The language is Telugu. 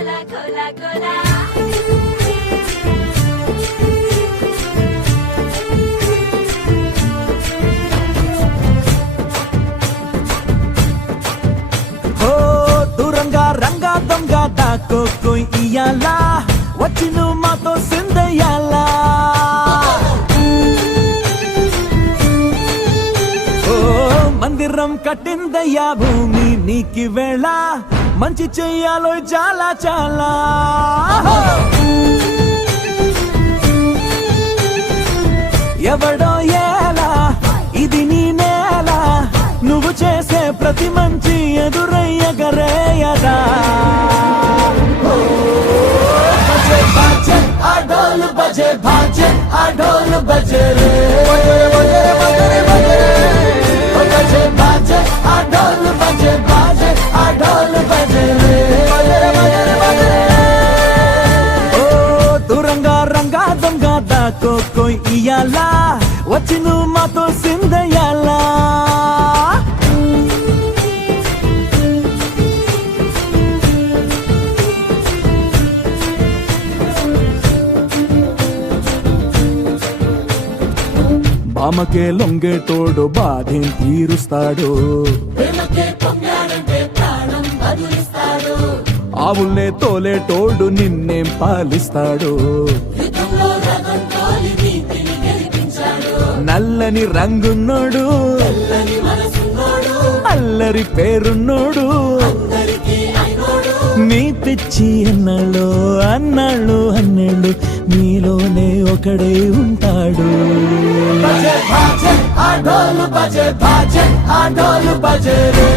la cola cola. ఓ దూరంగా రంగా దొంగ దాకో కోయి ఇయాలా వచ్చి నువ్వు మాతో సిందయ్యాలా ఓ మందిరం కట్టిందయ్యా భూమి నీకి వేళ మంచి చెయ్యాలో చాలా చాలా ఎవడో ఎలా ఇది నీ నేల నువ్వు చేసే ప్రతి మంచి ఎదురయ్యగరేయదా బజే బాజే ఆ డోలు బజే బాజే ఆ డోలు బజే రే బజే బాజే ఆ డోలు బజే బాజే ఆ డోలు బజే రే ఓ దూరంగా రంగా దొంగ దాకో కోయి ఇయాలా వచ్చి నువ్వు మాతో సిందయ్యాలా బామకే లొంగేటోడు బాధేం తీరుస్తాడు ఆవుల్నే తోలేటోడు నిన్నేం పాలిస్తాడు నల్లని రంగున్నోడు అల్లరి పేరున్నోడు నీ పిచ్చి అన్నాళ్ళు అన్నాళ్ళు అన్నేళ్ళు నీలోనే ఒకడే ఉంటాడు బజే బాజే ఆ డోలు బజే బాజే ఆ డోలు బజే రే